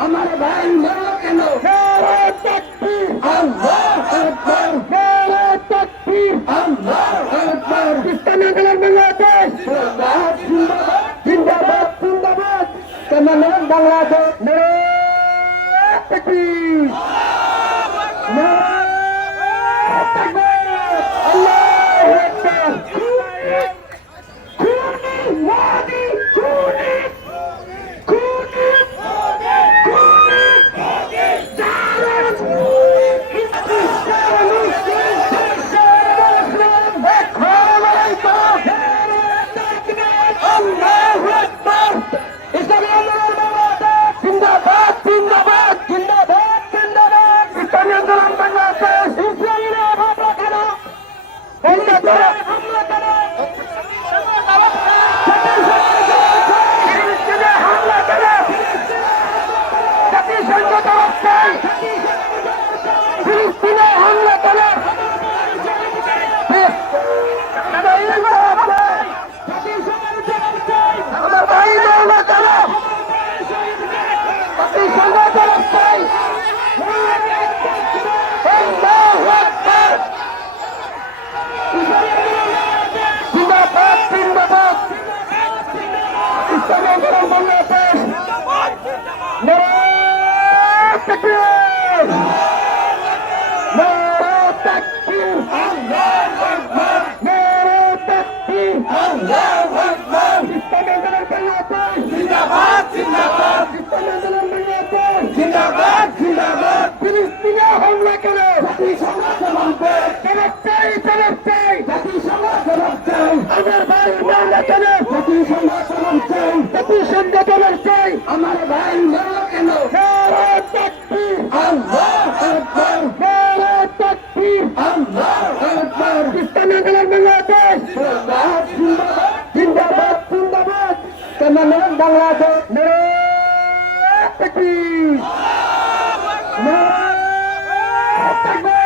আমার ভাই মরল কেন বাংলাদেশ জিন্দাবাদ জিন্দাবাদ কেমন Bangladesh Allah Akbar. Allah Akbar. হামলা করা জাতি সংঘর্ষ বাঁধবে জবাব চাই জবাব চাই জাতি সংঘর্ষ জবাব চাই আমার ভাই মেলা কেন জাতি সংঘর্ষ জবাব চাই জাতি সংঘ জবাব চাই বাংলাদেশ থাকবে